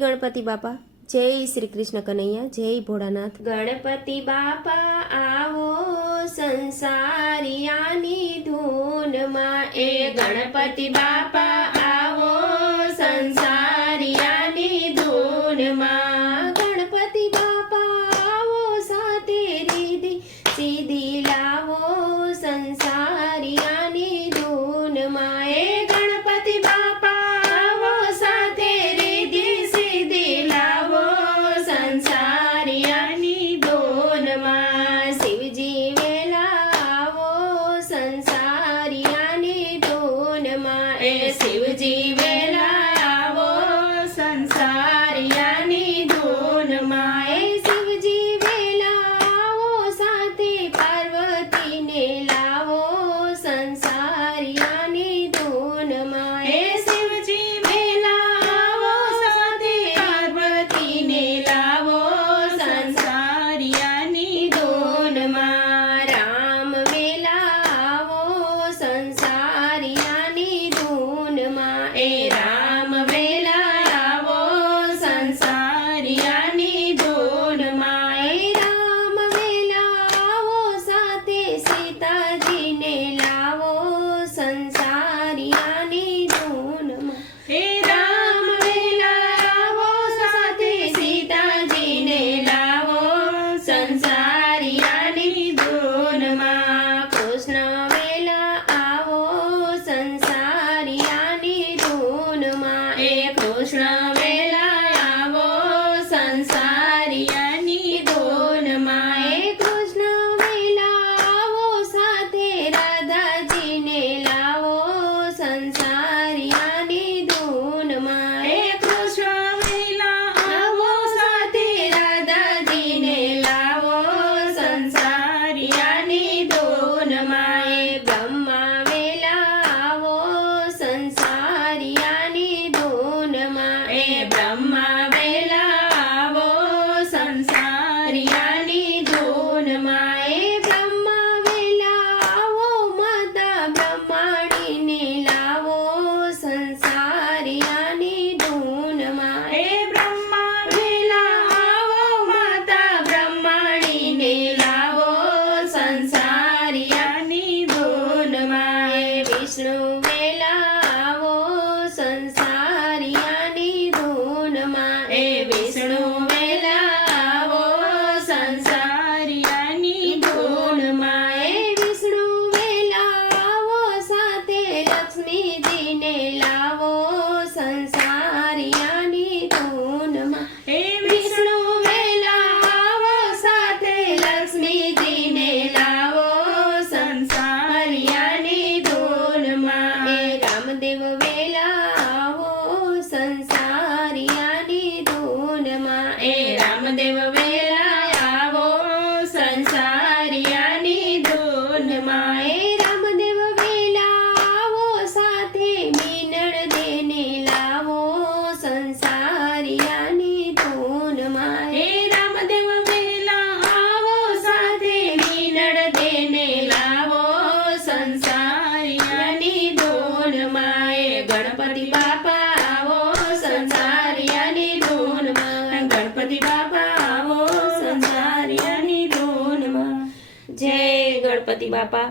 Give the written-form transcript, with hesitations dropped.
गणपति बापा। जय श्री कृष्ण कन्हैया। जय भोळानाथ। गणपति बापा आवो संसारियानी धून मां। ए गणपति बापा आवो संसारियानी धून मां। गणपति बापा आवो साथे रिधी सीधी लावो संसारियानी धून मां। ए गणपति बापा आवो साथे रिधी सीधी लावो संसारियानी धून मां। शिवजी वेला आवो संसारियानी धून मां। ए शिवजी वेला आवो संसारियानी धून मां। ए शिवजी वेला आवो साथे पार्वती ने लावो संसारियानी धून मां। ए शिवजी वेला आवो साथे पार्वती ने लावो संसारियानी धून मां। राम वेला आवो संसारियानी धून मां। ए राम वेला आवो संसारियानी धून मां। ए राम वेला आवो साथे सीताजी ने लावो संसारियानी धून मां। हे राम वेला आवो साथे सीताजी ने लावो संसारियानी धून मां। कृष्ण वेला आवो संसारियानी धून मां। ए कृष्ण वेला आवो संसारियानी धून मां। ए कृष्ण वेला आवो साथे राधाजी ने लावो संसारियानी धून मां। ए कृष्ण वेला आवो साथे राधाजी ने लावो संसारियानी धून मां। ए ब्रह्मा वेला आवो संसारियानी धून मां। ए ब्रह्मा वेला आवो संसारियानी धून मां। ए ब्रह्मा वेला आवो माता ब्रह्माणी ने लावो संसारियानी धून मां। ए ब्रह्मा वेला आवो माता ब्रह्माणी ने लावो संसारियानी धून मां। ए विष्णु वेला आवो संसारियानी धून मां। ए विष्णु वेला आवो संसारियानी धून मां। ए विष्णु वेला आवो साथे लक्ष्मीजी ने लावो संसारियानी धून मां। ए विष्णु वेला आवो साथे लक्ष्मीजी ने लावो संसारियानी धून मां। ए रामदेव वेला आवो संसारियानी धून मां। ए रामदेव वेला आवो संसारियानी धून मां। ए रामदेव वेला आवो साथे मीनड़ देने लावो संसारियानी धून मां। ए रामदेव वेला आवो साथे मीनड़ देने लावो संसारियानी धून मां। ए गणपति बापा आवो संसारियानी धून मां। गणपति बापा आवो संसारियानी धून मां। जय गणपति बापा।